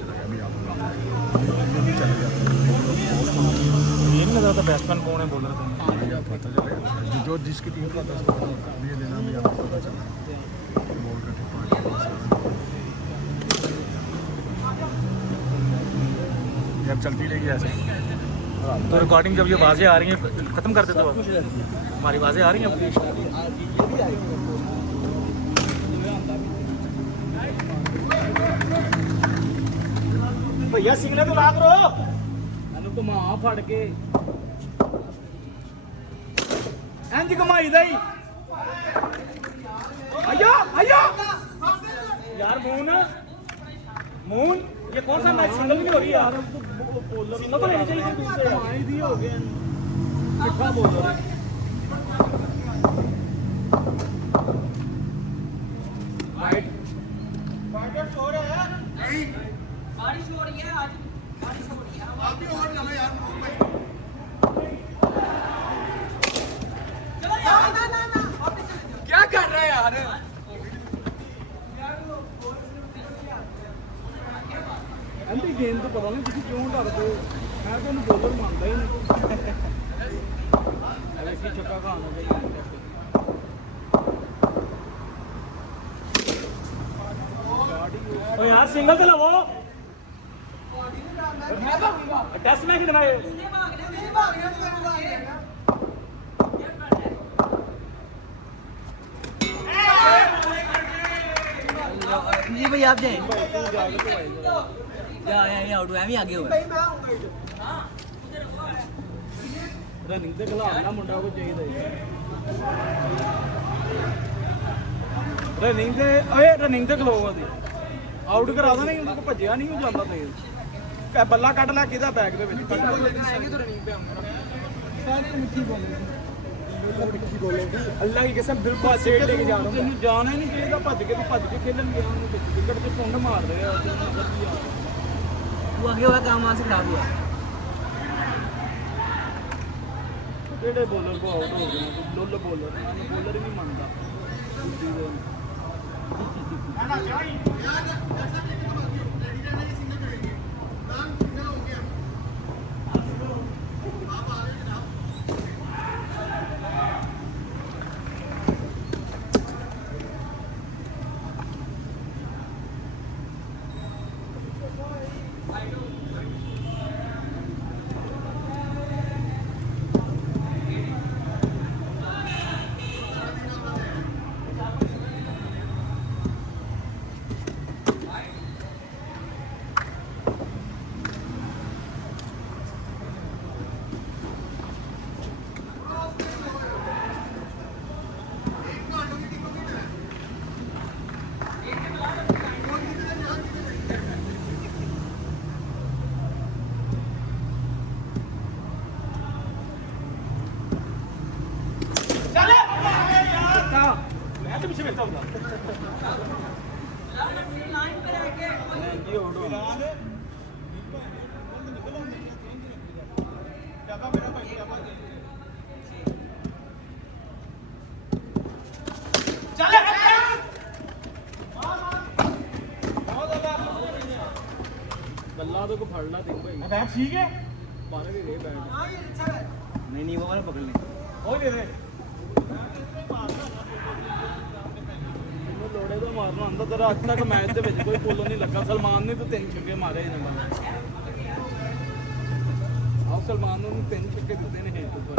चला गया भी आप चले जाते ये नहीं लगा था बैट्समैन कौन है बॉलर कौन हैं पता चलेगा जो जिसकी टीम का 10 होता है अभी ये लेना भी आपको पता चला बॉल का ये अब चलती रहेगी ऐसे। तो रिकॉर्डिंग जब ये आवाज़ें आ रही हैं ख़त्म कर देते हो आप? हमारी आवाज़ें आ रही हैं भैया सिग्नल तो ला करो मैंने घुमा फड़ के इंज घुमाई दा ही आयो आयो यार मून मून ये कौन सा मैच सिंगल नहीं हो रही यार सिंगल तो लेनी चाहिए दूसरे हमारी दी हो गए कितना बोल रहे राइट बाइट हो रहा है नहीं बारिश हो रही है आज बारिश हो रही है आप भी और चलो यार चलो यार ना ना ना क्या कर रहे हैं यार एंटी गेम तो पता नहीं तुम क्यों डरते हो मैं तो बॉलर मानता ही नहीं ऐसी छक्का खाना चाहिए ओ यार सिंगल तो लवो टेस्ट मैच कितना है जी भाई आप जाए या आउट हुआ भी आगे हुआ रनिंग ते खिलाना मुंडा को चाहिए रनिंग ते ओए रनिंग ते खलो ओदी आउट करा दा नहीं उनको भज्जिया नहीं हो जांदा तेज बल्ला ਕੱਢ ਲੈ ਕਿਹਦਾ ਬੈਗ ਦੇ ਵਿੱਚ ਹੈਗੀ ਤਾਂ ਰਨਿੰਗ ਤੇ ਆਉਂਦਾ ਸਾਰੀ ਮਿੱਠੀ ਬੋਲੇਗੀ ਅੱਲਾ ਦੀ ਕਸਮ ਦਿਲ ਪਾ ਛੇੜ ਲੈ ਕੇ ਜਾ ਰਹਾ ਤੈਨੂੰ ਜਾਣਾ ਹੀ ਨਹੀਂ ਚਾਹੀਦਾ ਭੱਜ ਕੇ ਖੇਲਣ ਗਿਆ ਉਹਨੂੰ ਵਿਕਟ ਤੇ ਪੁੰਡ ਮਾਰ ਰਹੇ ਆ वो आगे हुआ काम वहाँ से खराब हुआ ਕਿਹੜੇ ਬੋਲਰ ਕੋ ਆਊਟ ਹੋ ਗਏ ਲੁੱਲ ਬੋਲਰ ਬੋਲਰ ਹੀ ਨਹੀਂ ਮੰਨਦਾ ਨਾ ਜਾਈ गल्ला तो को फड़ना देख भाई बैट ठीक है बाहर भी गए बैट नहीं वो वाला पकड़ ले ओ दे दे ਲੋੜੇ ਤੋਂ ਮਾਰਨਾ ਹੁੰਦਾ ਤੇਰਾ ਅੱਜ ਤੱਕ ਮੈਚ ਦੇ ਵਿੱਚ ਕੋਈ ਪੋਲੋ ਨਹੀਂ ਲੱਗਾ ਸਲਮਾਨ ਨੇ ਤਾਂ 3 ਛੱਕੇ ਮਾਰੇ ਇਹਨਾਂ ਨੇ ਆਹ ਸਲਮਾਨ ਨੂੰ 3 ਛੱਕੇ ਦਿੱਤੇ ਨੇ ਹੇਠ ਉੱਪਰ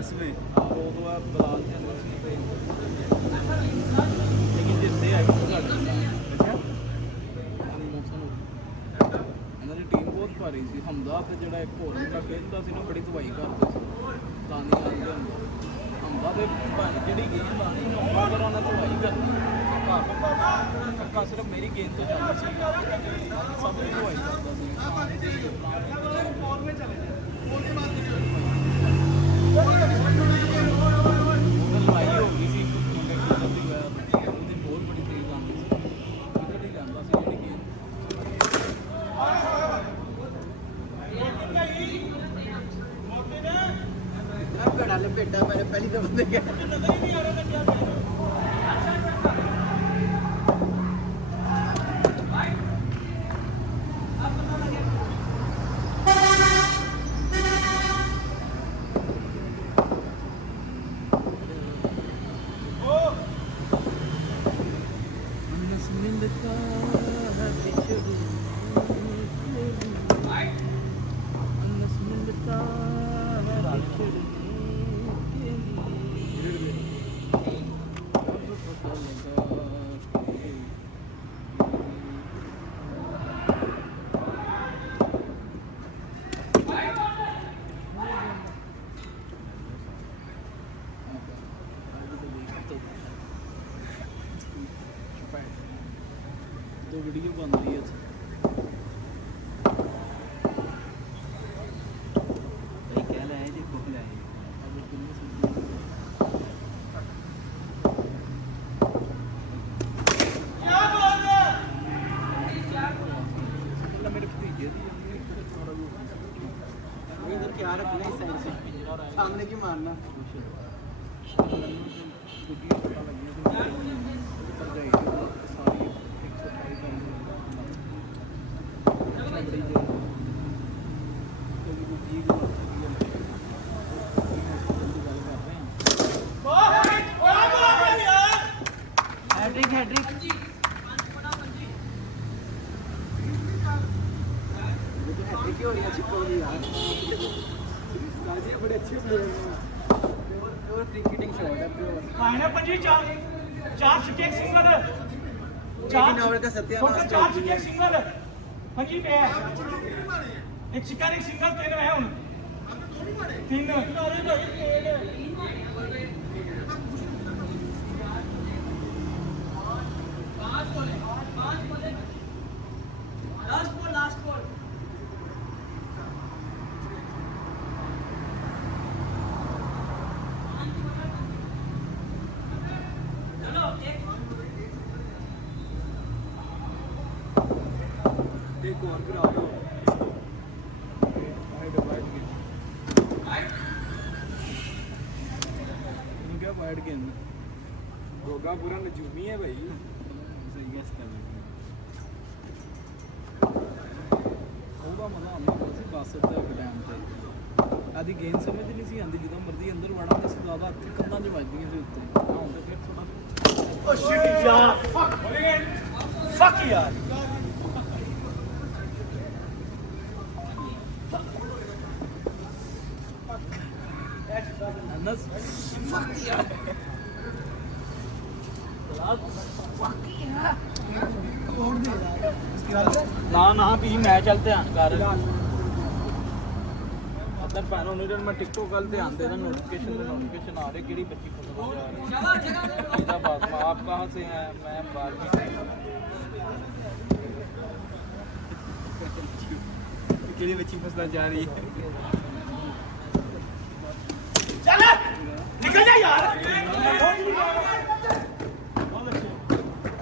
इसमें वो तो आप दलाल के अंदर लेकिन जितने आए वो घट अच्छा ਇਹਨਾਂ ਦੀ ਟੀਮ ਬਹੁਤ ਭਾਰੀ ਸੀ ਹਮਦਾ ਤੇ ਜਿਹੜਾ ਇੱਕ ਹੋਰ ਮੁੰਡਾ ਖੇਡਦਾ ਸੀ ਨਾ ਬੜੀ ਦਵਾਈ ਕਰਦਾ ਸੀ ਦਾਨੀ ਆਉਂਦੇ ਹੁੰਦਾ ਹਮਦਾ ਦੇ ਜਿਹੜੀ ਗੇਂਦ ਆਣੀ ਨਾ ਉਹਨਾਂ ਨਾਲ ਦਵਾਈ ਕਰਨੀ ਕੱਕਾ ਸਿਰਫ ਮੇਰੀ ਗੇਂਦ ਤੋਂ ਜਾਂਦਾ ਸੀ ਸਭ ਨੂੰ ਦਵਾਈ ਕਰਦਾ ਸੀ ਫੋਰਮੇ ਚਲੇ ਜਾਂਦੇ ਉਹਦੇ ਬਾਅਦ ਲੜਾਈ ਹੋ ਗਈ ਸੀ ਉਹਦੀ ਬਹੁਤ ਬੜੀ ਤੇਜ਼ ਆਉਂਦੀ ਸੀ ਵਿਕਟ ਹੀ ਜਾਂਦਾ ਸੀ ਜਿਹੜੀ ਗੇਂਦ घड़ा लपेटा मैंने पहली दफा देखा ਵੀਡੀਓ ਬਣ ਰਹੀ ਹੈ भाई क्या लाए थे भूख लाए ਮੇਰੇ ਭਤੀਜੇ ਦੀ वो इधर क्या रखना है साइड से सामने की मारना हैट्रिक हैट्रिक वो तो हैट्रिक ही हो रही है अच्छी पौड़ी यार काजी बड़े अच्छे प्लेयर हैं और क्रिकेटिंग शॉट है ब्रो फाइनल पंजी चार छक्के एक सिंगल लेकिन ओवर का सत्यानाश चार छक्के एक सिंगल पंजी पे है एक छक्का एक सिंगल तीन है हुन तीन लास्ट बॉल एक और करा दो क्या वाइड गेंद गोगा पूरा नजूमी है भाई सही गैस कर ਉਹਦਾ ਮਜ਼ਾ ਆਉਂਦਾ ਸੀ ਬਾਸਟ ਦਾ ਟਾਈਮ ਤੇ ਆਦੀ ਗੇਮ ਸਮਝ ਨਹੀਂ ਸੀ ਆਉਂਦੀ ਜਦੋਂ ਮਰਜ਼ੀ ਅੰਦਰ ਵੜਾਂਦੇ ਸੀ ਜ਼ਿਆਦਾ ਅੱਖੇ ਕੰਨਾਂ 'ਚ ਵੱਜਦੀਆਂ ਸੀ ਉੱਤੇ ਹੁਣ ਤਾਂ ਫਿਰ ਥੋੜਾ ओ शिट यार फक यार अनस ना ना भी मैं चल ध्यान कर मतलब भैनों ने जब मैं टिकटॉक कल ध्यान देना नोटिफिकेशन आ रही किहड़ी बच्ची पसंद आ रही है बात आप कहाँ से हैं मैं बारहवीं से किहड़ी बच्ची फंसना जा रही है चल निकल जा यार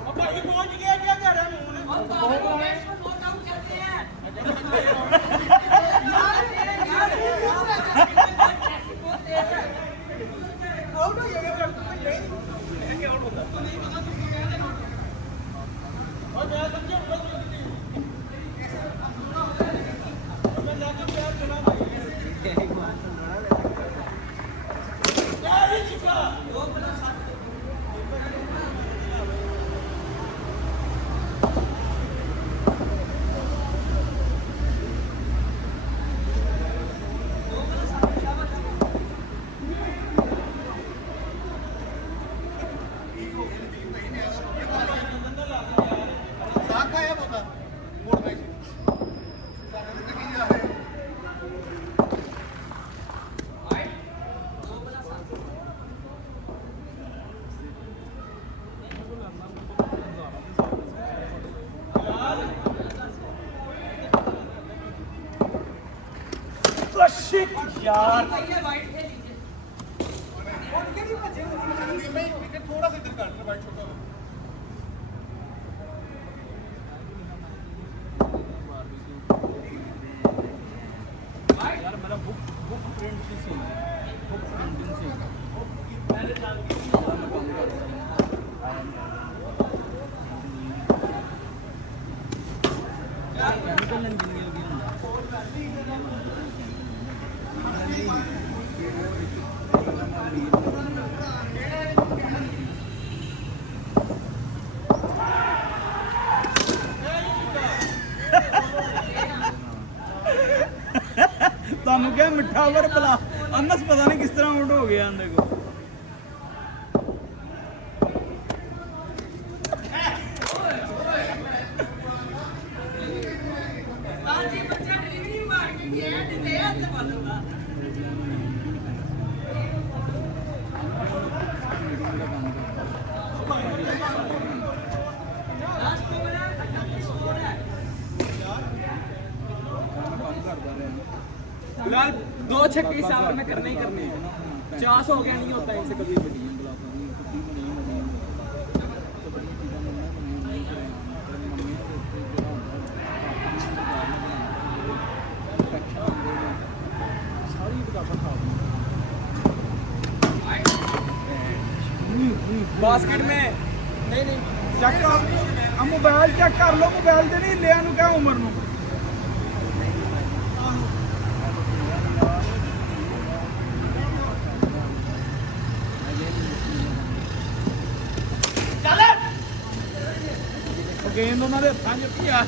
अब भाई पहुंच गया क्या कर रहा है शिट यार थोड़ा सा इधर काट वाइट छोटा यार मेरा बुक प्रिंट से बुक प्रिंटिंग से केमिकल इंजीनियर भी ਤੁਹਾਨੂੰ ਕਿਹਾ ਮਿੱਠਾ ਵਰ ਬਲਾ ਅਨਸ ਪਤਾ ਨਹੀਂ ਕਿਸ ਤਰ੍ਹਾਂ ਆਊਟ ਹੋ ਗਿਆ ਅੰਦੇ ਕੋ फिलहाल 2 छक्के इस ओवर में करने ही करने हैं। 50 हो गया नहीं होता इनसे कभी भी। बास्केट में नहीं ਚੈੱਕ ਕਰ ਮੋਬਾਈਲ ਚੈੱਕ ਕਰ ਲਓ ਮੋਬਾਈਲ ਤੇ ਨਹੀਂ ਲਿਆ ਨੂੰ ਕਿਹਾ ਉਮਰ ਨੂੰ ਚੱਲ ਗੇਂਦ ਉਹਨਾਂ ਦੇ ਹੱਥਾਂ 'ਚ ਪਿਆ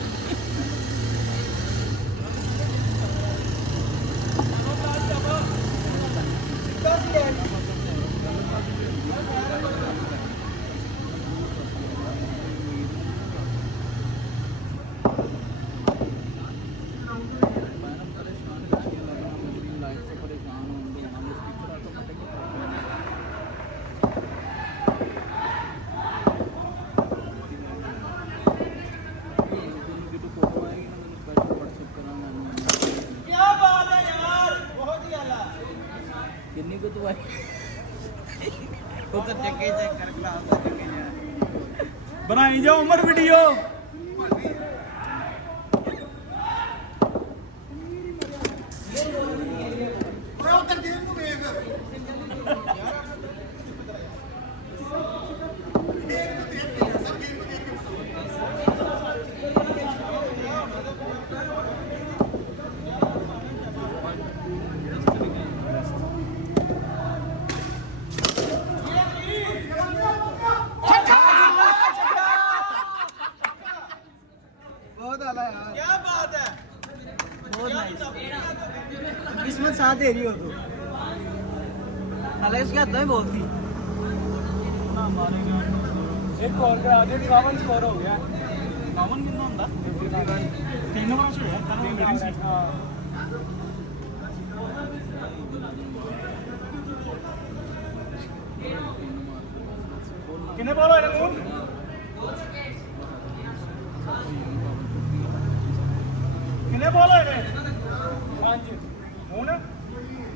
किन्नी को तो आई वो तो चक्के चेक कर क्लास का चक्के जा बनाई जाओ उमर वीडियो क्या बात है बहुत नाइस किस्मत साथ दे रही हो तो हालांकि उसके हाथ में बहुत थी एक और का आगे 51 स्कोर हो गया 51 कितना ਹੁੰਦਾ 3 नंबर से है तीन रेटिंग से कितने बॉल होए ने कितने बॉल होए ने 5 ਹੁਣ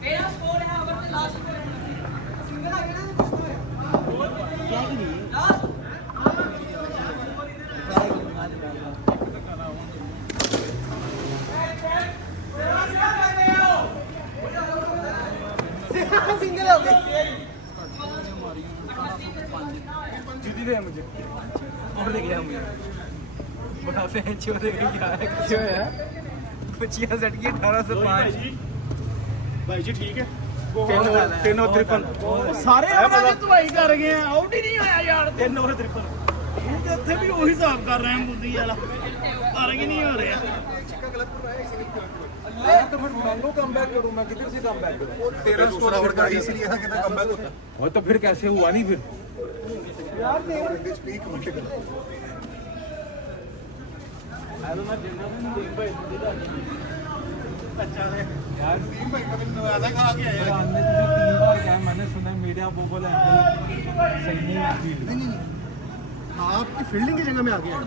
तेरा स्कोर है ओवर में लास्ट स्कोर सिंगल आ गया ना क्या की नहीं लास्ट सिंगल हो गया जीती दे मुझे और देख लिया मुझे बड़ा फैन छो देख क्या है क्यों है 25 सेट की 1805 भाई जी ठीक है तीन और 53 ਸਾਰੇ ਆਵਾਜ਼ ਧਵਾਈ ਕਰ ਗਏ ਆ ਆਊਟ ਹੀ ਨਹੀਂ ਹੋਇਆ ਯਾਰ 3 और 53 ਉਹ ਤੇ ਇੱਥੇ ਵੀ ਉਹੀ ਹਿਸਾਬ ਕਰ ਰਹੇ ਆ ਬੁੱਧੀ ਵਾਲਾ ਪਰ ਕਿ ਨਹੀਂ ਹੋ ਰਿਹਾ तो फिर मांगो कम बैक करूँ मैं किधर से कम बैक करूँ तेरा दूसरा ओवर का इसलिए है कि कम बैक होता और तो फिर कैसे हुआ नहीं फिर यार मेरे स्पीक मुश्किल यार टीम भाई कभी नवाजा कहाँ गया यार हमने तुझे 3 बार कहा मैंने सुना मीडिया वो बोला सही नहीं नहीं आपकी फील्डिंग की जगह में आ गया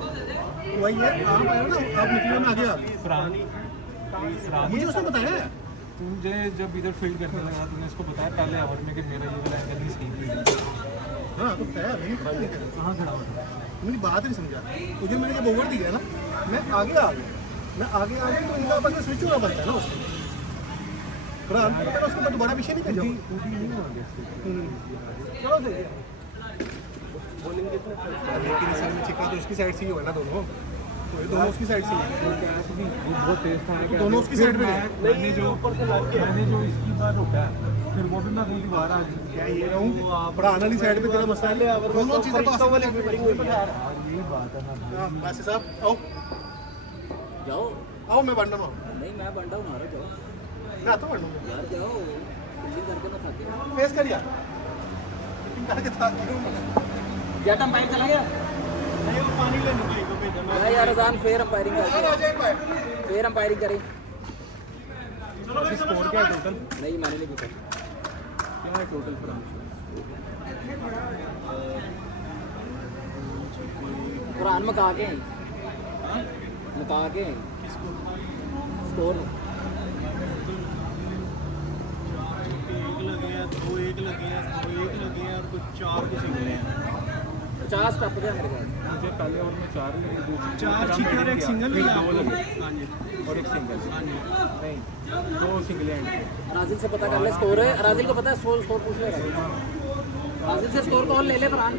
वही है आप आए ना आप निकले में आ गया फरहान मुझे उसने बताया तुझे जब इधर फील्ड करने लगा तूने इसको बताया पहले ओवर में कि मेरा ये वाला एंगल नहीं सही फील्ड हाँ तो बताया नहीं कहाँ खड़ा हुआ मेरी बात नहीं समझा तुझे मैंने जब ओवर दिया ना मैं आगे आ गया मैं आगे आ गया तो इनका बंदा स्विच होना पड़ता है ना उसको फरहान को पता उसको मैं दोबारा पीछे नहीं कर जाऊँ चलो दे बॉलिंग लेकिन इस में छिक्का तो उसकी साइड से ही होगा ना दोनों तो दोनों उसकी साइड से ही बहुत तेज था दोनों उसकी साइड पे मैंने जो इसकी बार रोका फिर वो भी मैं दूसरी बार आ गई क्या ये रहूँ फरहान वाली साइड पे तेरा मसला है दोनों चीज़ें पास यही बात है ना बासी साहब आओ जाओ आओ मैं बंडा हूँ नहीं मैं बंडा हूँ मारो जाओ मैं आता हूँ यार जाओ फील्डिंग करके मैं थक गया फेस कर यार करके था क्या अंपायर चला गया ਨਹੀਂ ਉਹ ਪਾਣੀ ਲੈਣ ਗਈ ਕੋ ਭੇਜਣਾ मैं यार अजान फिर अंपायरिंग यार कर आ जाए भाई फिर अंपायरिंग करी ਚਲੋ ਫਿਰ स्कोर क्या है टोटल नहीं मैंने नहीं पूछा क्या है टोटल फरहान कुरान मका के मका के स्कोर दो एक लगे हैं, दो एक लगे हैं और कुछ 4 कुछ सिंगल हैं। 50 टप गया मेरे पास। मुझे पहले और में 4 लगे, 4 छिके और एक सिंगल फिर है 2 लगे हाँ जी और एक सिंगल। नहीं 2 सिंगल हैं। राजिल से पता कर ले स्कोर है, राजिल को पता है स्कोर पूछ ले राजिल से स्कोर कॉल ले ले फरहान।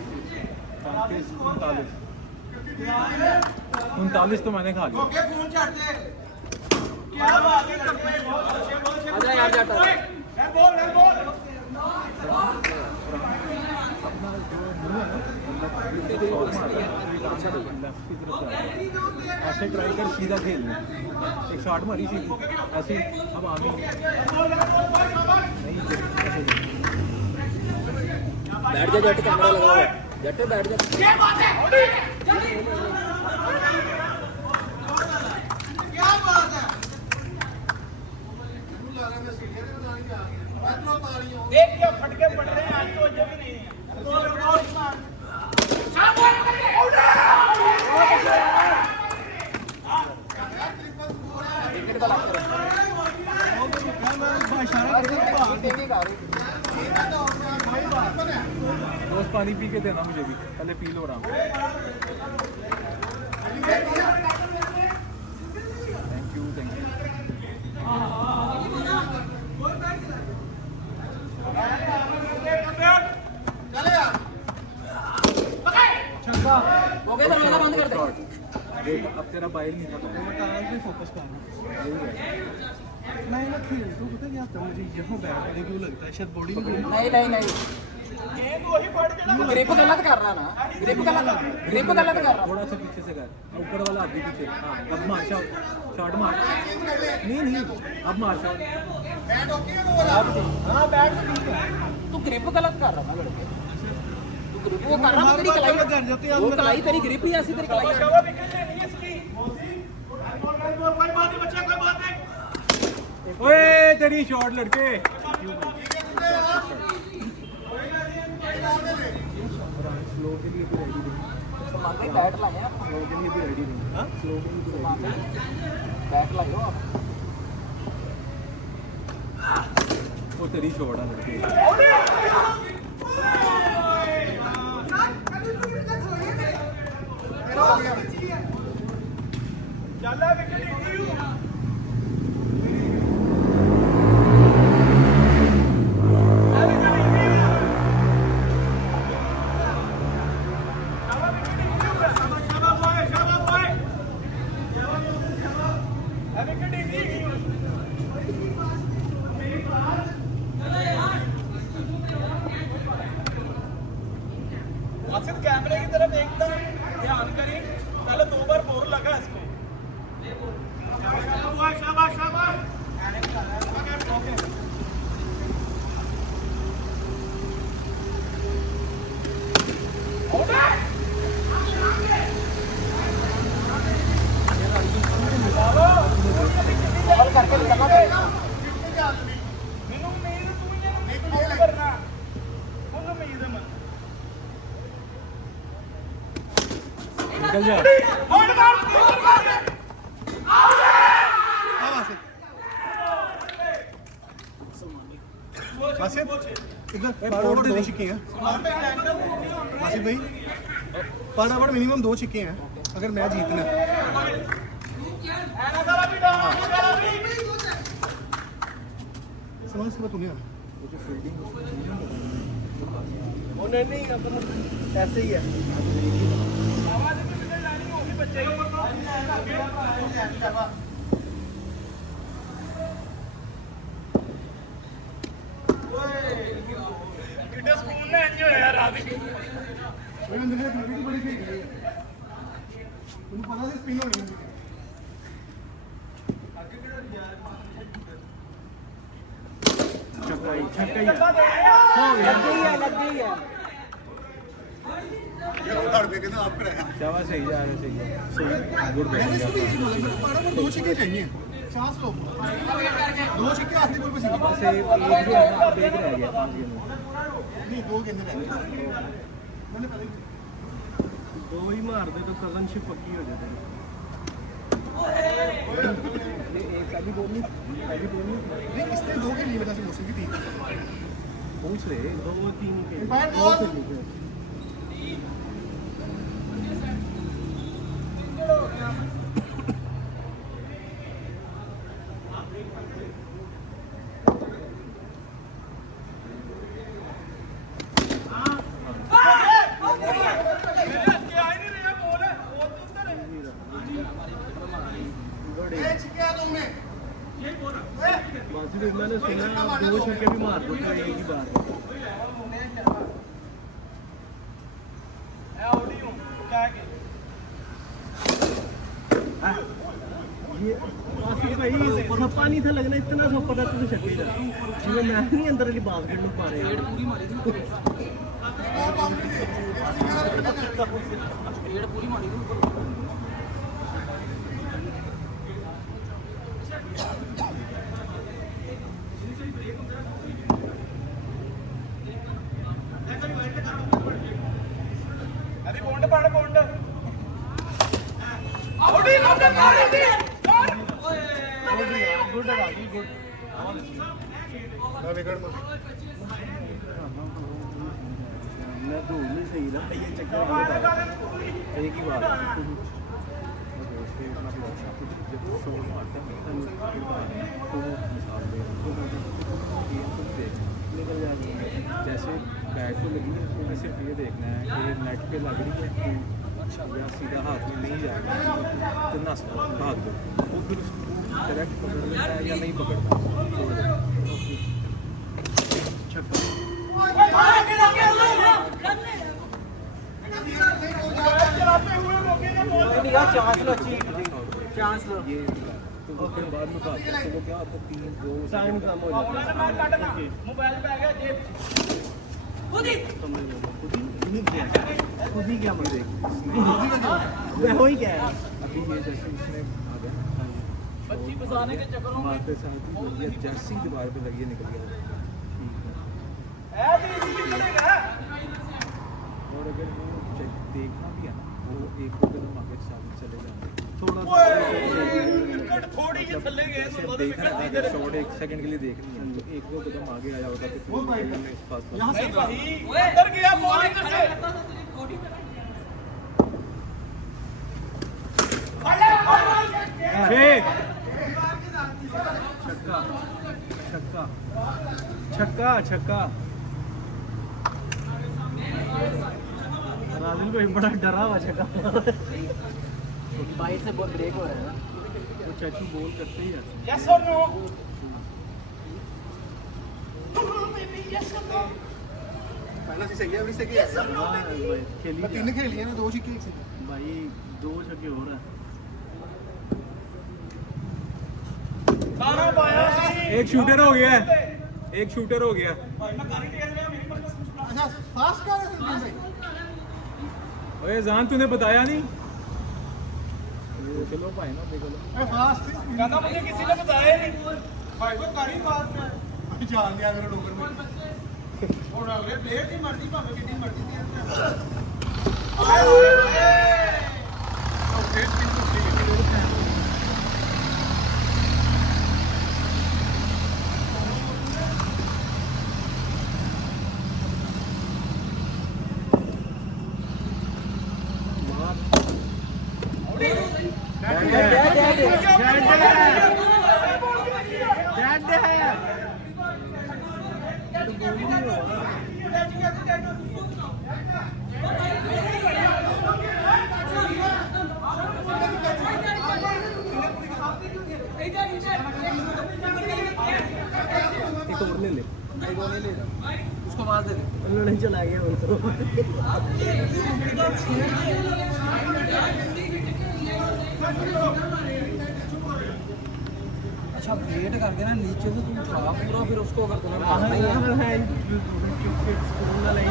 39 तो मैंने खा लिया। आजा यार जाता है। अपना जो मुंह है ना, लेफ्ट की तरफ ऐसे ट्राई कर, सीधा खेल ले। एक शॉट मारी सीधी ऐसे, अब आगे नहीं ऐसे। बैठ जा जट, कैमरा लगा हुआ है जट, बैठ जा। देख के फटके पड़ रहे हैं आज तो जब भी नहीं है। रोज पानी पी के देना मुझे भी, पहले पी लो आराम। Thank you thank you. हो गया दरवाजा बंद कर दे। देख अब तेरा बाइल नहीं था, टांग पे फोकस करना। मैं ना खेल तो पता क्या आता है मुझे, यहाँ बैठने क्यों लगता है, शायद बॉडी में नहीं नहीं नहीं, ग्रिप गलत कर रहा ना, ग्रिप गलत कर रहा। थोड़ा सा पीछे से कर, ऊपर वाला अभी पीछे। हाँ अब मार शॉट, शॉट मार। नहीं नहीं अब मार शॉट। हाँ बैठ तो ठीक है। तू ग्रिप गलत कर रहा ना लड़के, तू ग्रिप वो कर रहा, तेरी कलाई कर जाते हैं वो कलाई तेरी ग्रिप ही ऐसी, तेरी कलाई है। ओए तेरी शॉट लड़के। स्लो के लिए भी रेडी नहीं, सामान में बैट लगे हैं, स्लो के लिए भी रेडी नहीं। हाँ स्लो के लिए भी रेडी नहीं। बैट लगे हो आप। वो तेरी शॉट है लड़के। आसिफ कैमरे की तरफ एकदम ध्यान करी, पहले 2 बार बोर लगा इसको। शाबाश शाबाश शाबाश। बॉल करके निकलना चाहिए। ਮੈਨੂੰ ਉਮੀਦ ਤੂੰ ਹੀ ਨਹੀਂ ਕਰਨਾ, ਉਹਨੂੰ ਉਮੀਦ ਹੈ ਮੈਂ। निकल जा। ਹੁਣ ਮਾਰ आसिफ इधर फटाफट 2 छिके हैं आसिफ भाई, फटाफट मिनिमम 2 छिके हैं अगर मैं जीतना है। समझ समझ तुम्हें नहीं अपन ऐसे ही है। ਕਿੱਡਾ ਸਕੂਨ ਨੇ ਇੰਜ ਹੋਇਆ ਰਾਤ ਦੀ। मैंने देखा क्रिकेट बड़ी खेली है, तुम्हें पता है स्पिन होनी है। छक्का ही छक्का ही। लग गई है। शाबाश सही जा रहा है, सही है सही गुड मैंने इसको भी बैटिंग। यही बोला, मेरे को फटाफट 2 छिके चाहिए, सांस लो। 2 छिके आखिरी बॉल पे सीखे। बस एक जो है ना, अब एक रह गया 5 गेंद में। नहीं 2 गेंद रह गई। मैंने पहले 2 ही मार दे तो कजनशिप पक्की हो जाती है। ये एक पहली बॉल नहीं नहीं इसने 2 के लिए वजह से मुझसे भी 3। पूछ रहे 2-3 के बाहर दो से बॉल। लेकर बाजू मैंने सुना 2 छक्के भी मार देते हैं एक ही बार ये आसिफ भाई छप्पा नहीं था लगना इतना छप्पा था तुझे छक्के जा जिਵੇਂ मैं नहीं अंदर वाली बास्केट ਨੂੰ ਪਾ ਰਿਹਾ ਪੂਰੀ ਮਾਰੀ ਦੀ ਪੇੜ ਪੂਰੀ ਮਾਰੀ ਦੀ ਉੱਪਰ ਅਭੀ ਬੌਂਡ ਪੜ ਬੌਂਡ ਆਉਡੀ ਲਾਉਂਦੇ ਮਾਰ ਦੀ ਗੁੱਡ ਬਾਗੀ ਗੁੱਡ मैं विकेट में मैं तो नहीं सही ना ये चक्कर एक ही बात निकल जाएगी जैसे बैट को लगी है तो सिर्फ ये देखना है कि नेट पे लग रही है या सीधा हाथ में नहीं जा रहा तो नस भाग दो वो फिर करेक्ट पकड़ लेता है या नहीं पकड़ता छोड़ दो चांस लो ये तो फिर बाद में बात करते तो क्या होता 3-2 टाइम कम हो जाता है मोबाइल पे आ गया जेब खुद ही क्या मर देख मैं हो ही क्या है अभी ये जैसे इसमें आ गया बच्ची फंसाने के चक्करों में मारते साथ ही ये जैसी दीवार पे लगी है निकल गया है भी इसी चलेगा और अगर वो देखना भी है ना वो एक दो कदम आगे सामने चले जाते थोड़ा विकेट थोड़ी सी थल्ले गए जैसे देख रहा था कि शॉट 1 सेकंड के लिए देखनी है तो एक दो कदम आगे आया होता तो फिर इस पास यहाँ से अंदर गया बॉल इधर से छक्का छक्का छक्का राजुल भाई बड़ा डरा हुआ छक्का बाइट से बहुत ब्रेक हो रहा है ना वो चाचू बॉल करते ही रहते यस और नो पहला सी सही है अभी सही है खेली मैं 3 खेली है ना 2 छक्के एक से भाई 2 छक्के हो रहा है तारा पाया एक शूटर हो गया है एक शूटर हो गया अच्छा फास्ट कर रहे हैं भाई ओए जान तूने बताया नहीं चलो भाई ना देख लो मैं फास्ट कहता मुझे किसी ने बताया नहीं भाई को करी बात में जान दिया करो डोगर में और अगले प्लेयर की मर्जी भाਵੇਂ कितनी मर्जी दी एक और ले ले उसको मार दे उन्होंने चला गया वो तो अच्छा वेट करके ना नीचे से तुम उठा पूरा फिर उसको अगर तुम्हें मारना ही है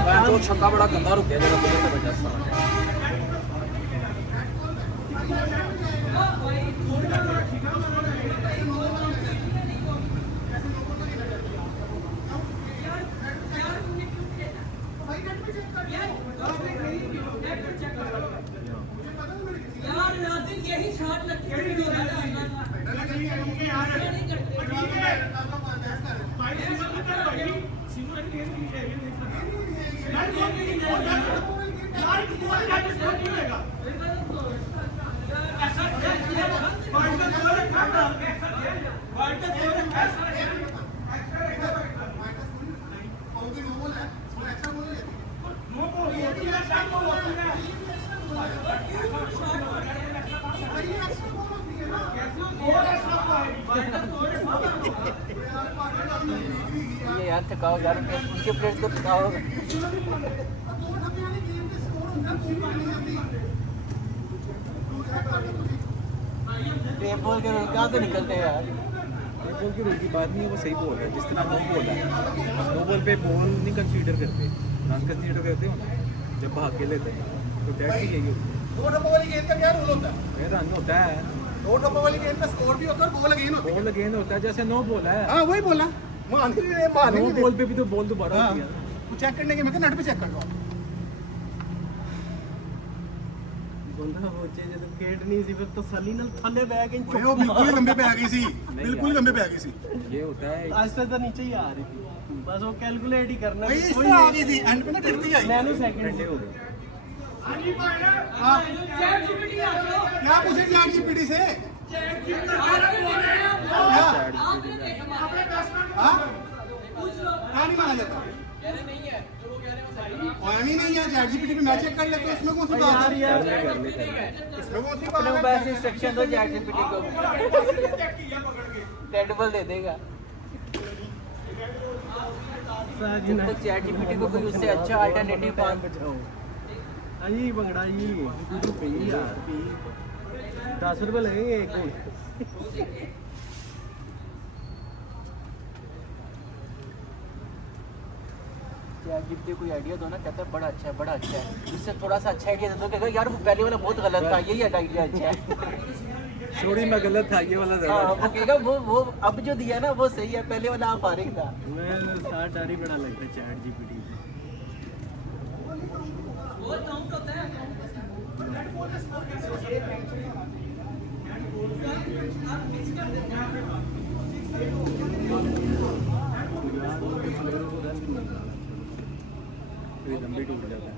मैं तो छक्का बड़ा गंदा रुक गया जब तुम्हें तो बचा साला यार नाज़िर यही शॉट लगती है वीडियो में डालना मैच थकाओ यार, उनके प्लेयर्स को थकाओ। टेप बॉल के कहाँ से निकलते हैं यार? ये बॉल की रूल की बात नहीं है, वो सही बोल रहा है। जिस तरह नो बॉल है, नो बॉल पे बॉल नहीं कंसीडर करते, रन कंसीडर करते हो ना जब भाग के लेते हैं, तो डेट भी यही होती है। दो ठप्पा वाली गेंद का क्या रूल होता है? ये रन होता है, दो ठप्पा वाली गेंद का स्कोर भी होता है और बॉल अगेन होता है। बॉल अगेन होता है, जैसे नो बॉल है, हाँ वही बोला, मान ही नहीं रहे, मान ही नो नहीं रहे। बॉल पे भी तो बॉल दोबारा हाँ, होती है ना। वो चेक करने के मैं नेट पे चेक कर रहा हूँ। ਬੰਦਾ ਸੋਚੇ ਜਦੋਂ ਖੇਡ ਨਹੀਂ ਸੀ ਫਿਰ ਤਸੱਲੀ ਨਾਲ ਥੱਲੇ ਬਹਿ ਕੇ ओए, वो बिल्कुल ही लंबे पे आ गई सी, बिल्कुल ही लंबे पे आ गई सी। ये होता है ਅੱਜ ਤੱਕ ਤਾਂ नीचे ही आ रही थी, बस वो कैलकुलेट ही करना भाई इस तरह आ गई थी, एंड पे ना टिकती आई। नैनो सेकंड ठंडे हो गए। हाँ, चैट जीपीटी आ जाओ क्या पूछे चैट जीपीटी से? चैट जीपीटी आपने देखा हाँ, पूछ लो क्या नहीं माना जाता? नहीं है जो वो कह रहे हैं वो सही और नहीं नहीं है, चैट जीपीटी पे मैं चेक कर लेता हूँ, इसमें कौन सी बात है? यार इसमें कौन सी अपने बात मोबाइल से है? इंस्ट्रक्शन दो चैट जीपीटी को, रेड बॉल दे देगा। जब तक चैट जीपीटी को कोई उससे अच्छा अल्टरनेटिव पान बचाओ। हाँ जी भंगड़ा जी पी यार पी 10 रुपए लगेंगे एक को। चैट जीपीटी कोई आइडिया दो ना, कहता है बड़ा अच्छा है, बड़ा अच्छा है। इससे थोड़ा सा अच्छा आइडिया दे दो, कहता है यार वो पहले वाला बहुत गलत था, यही आइडिया अच्छा है। सॉरी मैं गलत था, ये वाला हाँ, ज़्यादा वो कहेगा वो अब जो दिया ना वो सही है, पहले वाला आप फारिग था। मैं 60 डर ही बड़ा लगता है चैट जीपीटी से। वो काउंट होता है फिर दम भी टूट जाता है,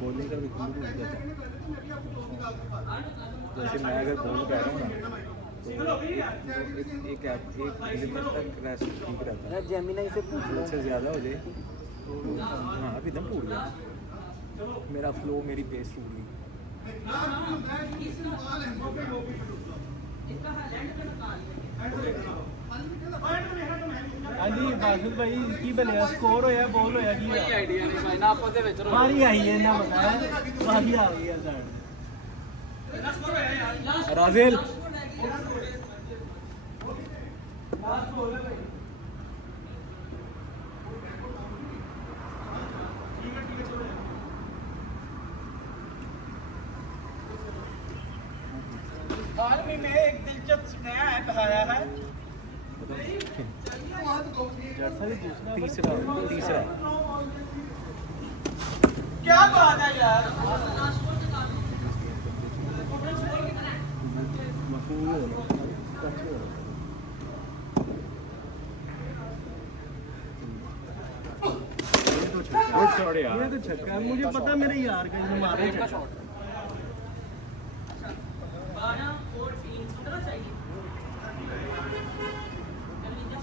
बॉलिंग का भी टूट जाता है। जैसे मैं अगर बॉल कह रहा हूँ ना, तो एक लिमिट तक क्रैश ठीक रहता है। यार जेमिनी से पूछ लो, से ज़्यादा हो जाए तो हाँ अभी दम टूट गया, मेरा फ्लो मेरी पेस टूट गई। हाँ जी बादल भाई की बनया स्कोर होया बॉल होया की ਕੋਈ ਆਈਡੀਆ ਨਹੀਂ ਭਾਈ ਨਾ ਆਪਸ ਦੇ ਵਿੱਚ मारी आई है ना पता है मारी आ गई है साइड राजेल आर्मी में एक दिलचस्प नया ऐप आया है तीसरा क्या बात है यार ये तो छक्का है मुझे पता है मेरे यार का ये मारे छक्का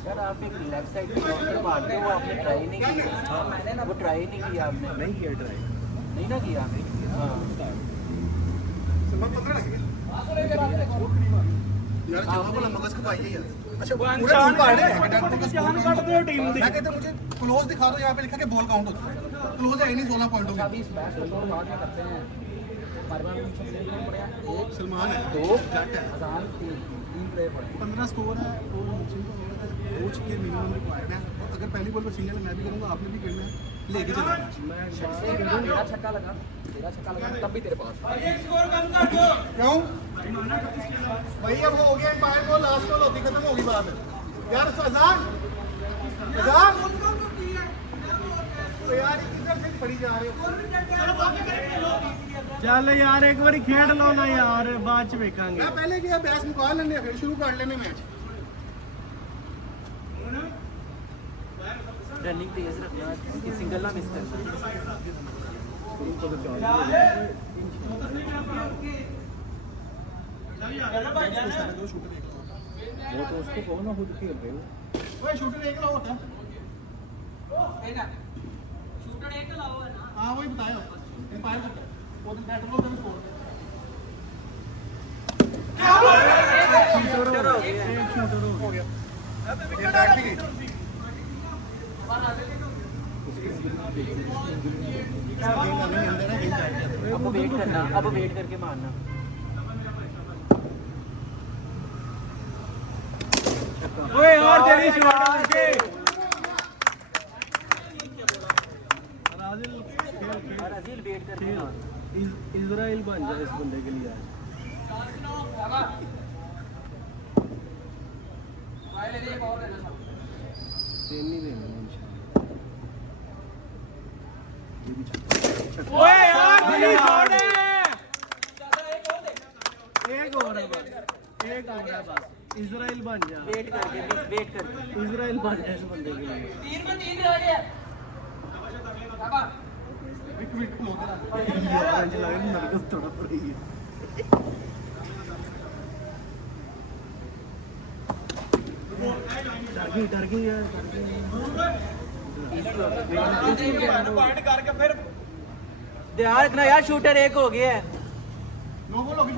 यार आप एक लेफ्ट साइड पे लॉन्ग मारते हो, वो आपने ट्राई नहीं किया, वो ट्राई नहीं किया आपने, नहीं किया ट्राई, नहीं ना किया। हाँ सलमान 15 लगे यार, जवाब वाला मगज का भाई है यार। अच्छा पूरा टीम पार्ट है, जान काट दो टीम दी मैं कहता मुझे क्लोज दिखा दो, यहाँ पे लिखा के बॉल काउंट होता है, क्लोज है ही नहीं 16 पॉइंट हो गए। सलमान है 2 15 स्कोर है, और कोच के मिनिमम रिक्वायर्ड है, और अगर पहली बॉल पर सिंगल मैं भी करूंगा, आपने भी करना है, लेके चलना है। मेरा छक्का लगा, तेरा छक्का लगा तब भी तेरे पास। क्यों भाई, अब हो गया एम्पायर बॉल, लास्ट बॉल होती, खत्म होगी बात यार। फैजान तो यार किधर से पड़ी जा रहे हो? चल यार एक बारी खेड लो ना यार, बाद च वेखांगे। मैं पहले गया बैस मुका लेने, फिर शुरू कर लेने मैच। रनिंग तेज रखना, कि सिंगल ना मिस करना। वो तो उसको कहो ना खुद खेल रहे हो। ओए शूटर एक लो होता है, शूटर एक लाओ है ना हाँ वही बताया एम्पायर करता है, वो तो बैटर बॉल का स्कोर हो गया। ये बैट भी गई। अब वेट करना, अब वेट करके मारना। ओए और तेरी शॉट आके और अजील वेट करके मार। इजराइल बन जाए इस बंदे के लिए आज। तीन नहीं देना इंशाल्लाह। ओए यार तेरी शॉट है। एक और है बस, एक और है बस। इजराइल बन जा, वेट करके, वेट करके। इजराइल बन जाए इस बंदे के लिए। 3 में 3 रह गया ऑरेंज लगे नर्वस थोड़ा पड़ रही है। डर गई यार, पॉइंट करके फिर ध्यान रखना यार, शूटर एक हो गया है। नो बॉल होगी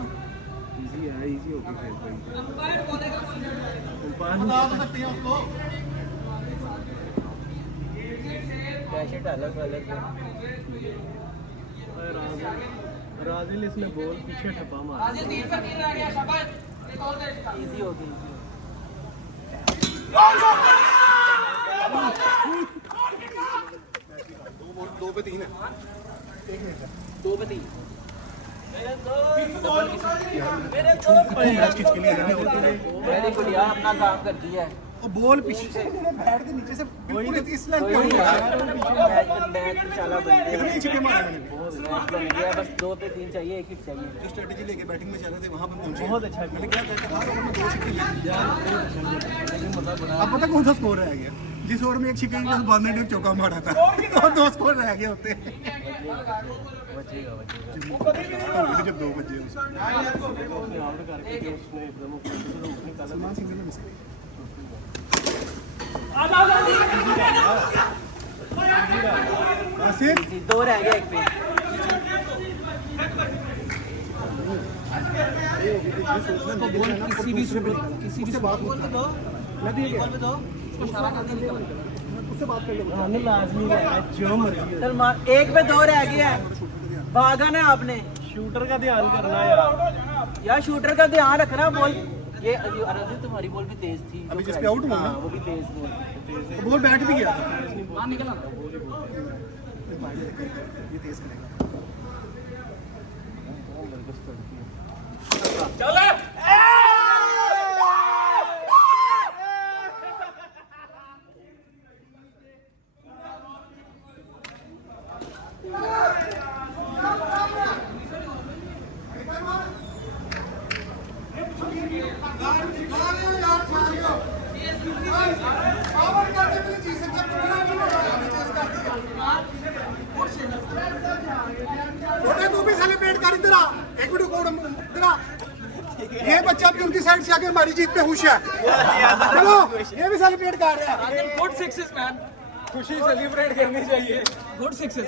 इजी है, इजी हो गई खेल भाई। अंपायर बोलेगा बता तो सकते हैं उसको पैसे अलग अलग है। राजिल इसने बॉल पीछे ठप्पा मारा। आजिल 3 पे 3 रह गया शाबाश एक और दे इसका इजी हो गई। दो पे तीन है 2 पे 3। मैच खींच के लिए वेरी गुड यार, अपना काम कर दिया है। और बॉल पीछे से बैट के नीचे से बिल्कुल इस लाइन पे कोई हो नहीं गया यार, मैच इंशाल्लाह बन गया। कितने छिक्के मारे मैंने मैच बन गया, बस 2 पे 3 चाहिए, 1 हिट चाहिए। जो स्ट्रेटजी लेके बैटिंग में चल रहे थे वहां पे पहुंचे बहुत अच्छा मैंने क्या कहता था मैंने 2 छिक्के लिए अब पता कौन सा स्कोर रह गया जिस ओवर में एक छिक्के के बाद ने चौका मारा था और 2 स्कोर रह गए होते बचेगा बचेगा। जब 2 बजे उसने आउट करके कि उसने एकदम ऊपर से निकाला। सलमान सिंह ने मिस आसिफ इजी 2 रह गया, 1 पे। किसी भी से बात मैं तो ये कह उससे बात कर लो हमने लाजमी है जो मर्जी है। सलमान 1 पे 2 रह गया है, भागा ना आपने शूटर का ध्यान करना यार। यार, शूटर का ध्यान रखना। बॉल ये अरजी तुम्हारी बॉल भी तेज थी। अभी जिस पे आउट हुआ ना हाँ, वो भी तेज बॉल। बॉल बैठ भी गया था बाहर निकला ये तेज करेगा तू भी सेलिब्रेट कर इधर आ एक मिनट कोड इधर आ ये बच्चा भी उनकी साइड से आके हमारी जीत पे खुश है चलो ये भी सेलिब्रेट कर रहा है गुड सिक्सेस मैन खुशी सेलिब्रेट करनी चाहिए गुड सिक्सेस